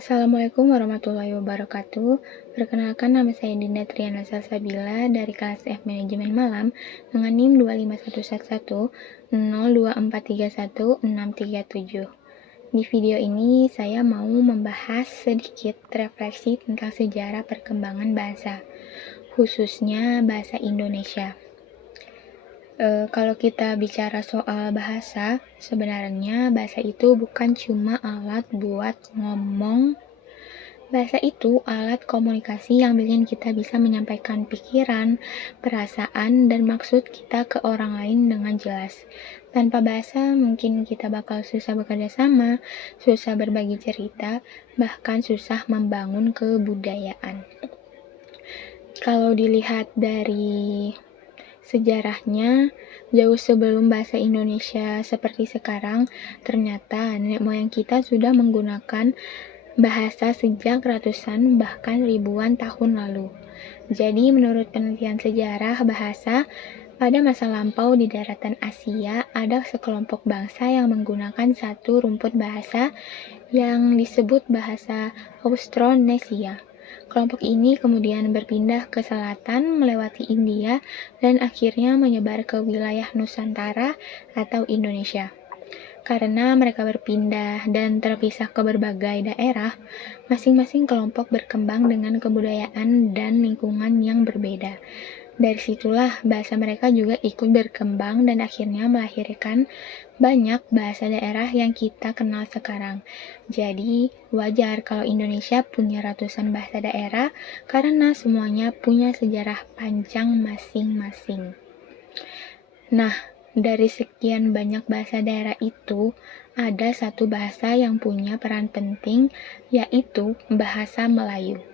Assalamualaikum warahmatullahi wabarakatuh. Perkenalkan, nama saya Dinda Triana Salsabila dari kelas F Manajemen Malam dengan NIM 25111 02431 637. Di video ini saya mau membahas sedikit refleksi tentang sejarah perkembangan bahasa, khususnya bahasa Indonesia. Kalau kita bicara soal bahasa, sebenarnya bahasa itu bukan cuma alat buat ngomong. Bahasa itu alat komunikasi yang bikin kita bisa menyampaikan pikiran, perasaan, dan maksud kita ke orang lain dengan jelas. Tanpa bahasa, mungkin kita bakal susah bekerja sama, susah berbagi cerita, bahkan susah membangun kebudayaan. Kalau dilihat dari sejarahnya, jauh sebelum bahasa Indonesia seperti sekarang, ternyata nenek moyang kita sudah menggunakan bahasa sejak ratusan bahkan ribuan tahun lalu. Jadi menurut penelitian sejarah bahasa, pada masa lampau di daratan Asia ada sekelompok bangsa yang menggunakan satu rumput bahasa yang disebut bahasa Austronesia. Kelompok ini kemudian berpindah ke selatan melewati India dan akhirnya menyebar ke wilayah Nusantara atau Indonesia. Karena mereka berpindah dan terpisah ke berbagai daerah, masing-masing kelompok berkembang dengan kebudayaan dan lingkungan yang berbeda. Dari situlah bahasa mereka juga ikut berkembang dan akhirnya melahirkan banyak bahasa daerah yang kita kenal sekarang. Jadi, wajar kalau Indonesia punya ratusan bahasa daerah karena semuanya punya sejarah panjang masing-masing. Nah, dari sekian banyak bahasa daerah itu, ada satu bahasa yang punya peran penting, yaitu bahasa Melayu.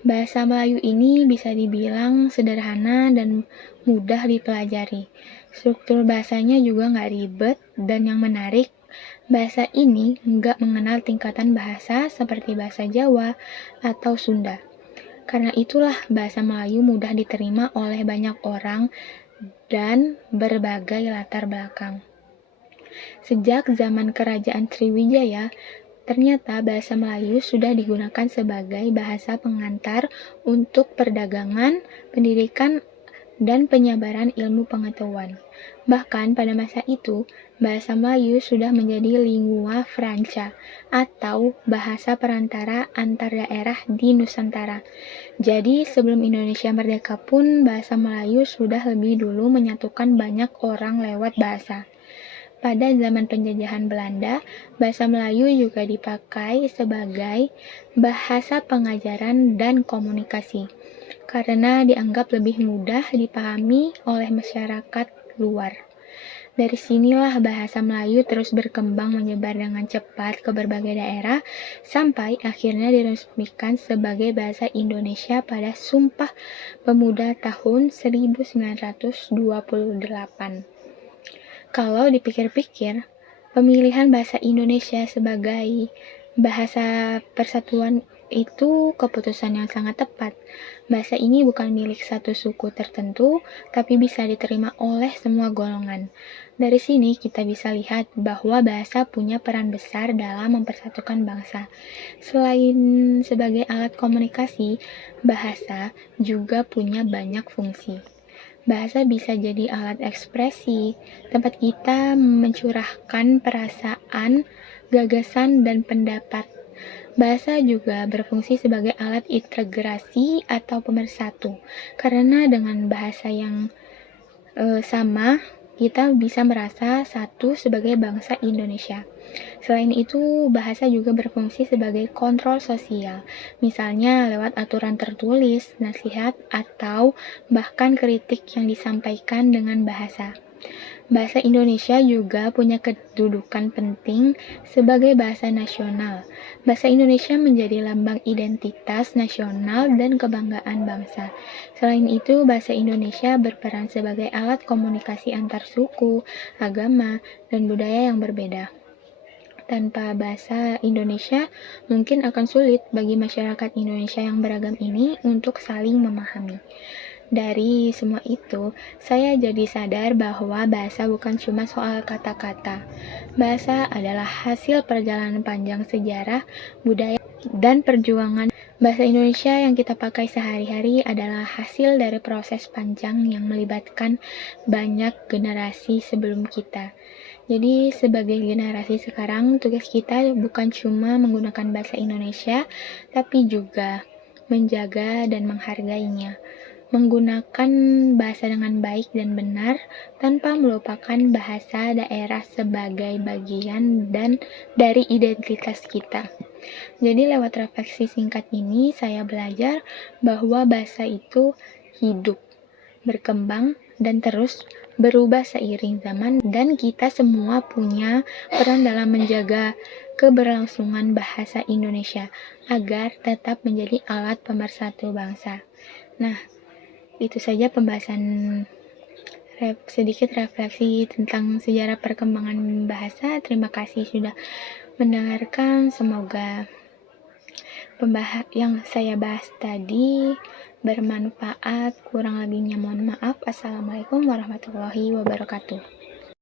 Bahasa Melayu ini bisa dibilang sederhana dan mudah dipelajari. Struktur bahasanya juga nggak ribet, dan yang menarik, bahasa ini nggak mengenal tingkatan bahasa seperti bahasa Jawa atau Sunda. Karena itulah bahasa Melayu mudah diterima oleh banyak orang dan berbagai latar belakang. Sejak zaman Kerajaan Sriwijaya, ternyata bahasa Melayu sudah digunakan sebagai bahasa pengantar untuk perdagangan, pendidikan, dan penyebaran ilmu pengetahuan. Bahkan pada masa itu, bahasa Melayu sudah menjadi lingua franca atau bahasa perantara antar daerah di Nusantara. Jadi sebelum Indonesia merdeka pun bahasa Melayu sudah lebih dulu menyatukan banyak orang lewat bahasa. Pada zaman penjajahan Belanda, bahasa Melayu juga dipakai sebagai bahasa pengajaran dan komunikasi karena dianggap lebih mudah dipahami oleh masyarakat luar. Dari sinilah bahasa Melayu terus berkembang menyebar dengan cepat ke berbagai daerah sampai akhirnya diresmikan sebagai bahasa Indonesia pada Sumpah Pemuda tahun 1928. Kalau dipikir-pikir, pemilihan bahasa Indonesia sebagai bahasa persatuan itu keputusan yang sangat tepat. Bahasa ini bukan milik satu suku tertentu, tapi bisa diterima oleh semua golongan. Dari sini kita bisa lihat bahwa bahasa punya peran besar dalam mempersatukan bangsa. Selain sebagai alat komunikasi, bahasa juga punya banyak fungsi. Bahasa bisa jadi alat ekspresi, tempat kita mencurahkan perasaan, gagasan, dan pendapat. Bahasa juga berfungsi sebagai alat integrasi atau pemersatu, karena dengan bahasa yang sama, kita bisa merasa satu sebagai bangsa Indonesia. Selain itu, bahasa juga berfungsi sebagai kontrol sosial, misalnya lewat aturan tertulis, nasihat, atau bahkan kritik yang disampaikan dengan bahasa. Bahasa Indonesia juga punya kedudukan penting sebagai bahasa nasional. Bahasa Indonesia menjadi lambang identitas nasional dan kebanggaan bangsa. Selain itu, bahasa Indonesia berperan sebagai alat komunikasi antar suku, agama, dan budaya yang berbeda. Tanpa bahasa Indonesia, mungkin akan sulit bagi masyarakat Indonesia yang beragam ini untuk saling memahami. Dari semua itu, saya jadi sadar bahwa bahasa bukan cuma soal kata-kata. Bahasa adalah hasil perjalanan panjang sejarah, budaya, dan perjuangan. Bahasa Indonesia yang kita pakai sehari-hari adalah hasil dari proses panjang yang melibatkan banyak generasi sebelum kita. Jadi, sebagai generasi sekarang, tugas kita bukan cuma menggunakan bahasa Indonesia, tapi juga menjaga dan menghargainya. Menggunakan bahasa dengan baik dan benar tanpa melupakan bahasa daerah sebagai bagian dan dari identitas kita. Jadi lewat refleksi singkat ini saya belajar bahwa bahasa itu hidup, berkembang, dan terus berubah seiring zaman, dan kita semua punya peran dalam menjaga keberlangsungan bahasa Indonesia agar tetap menjadi alat pemersatu bangsa. Nah, itu saja pembahasan sedikit refleksi tentang sejarah perkembangan bahasa. Terima kasih sudah mendengarkan. Semoga yang saya bahas tadi bermanfaat. Kurang lebihnya mohon maaf. Assalamualaikum warahmatullahi wabarakatuh.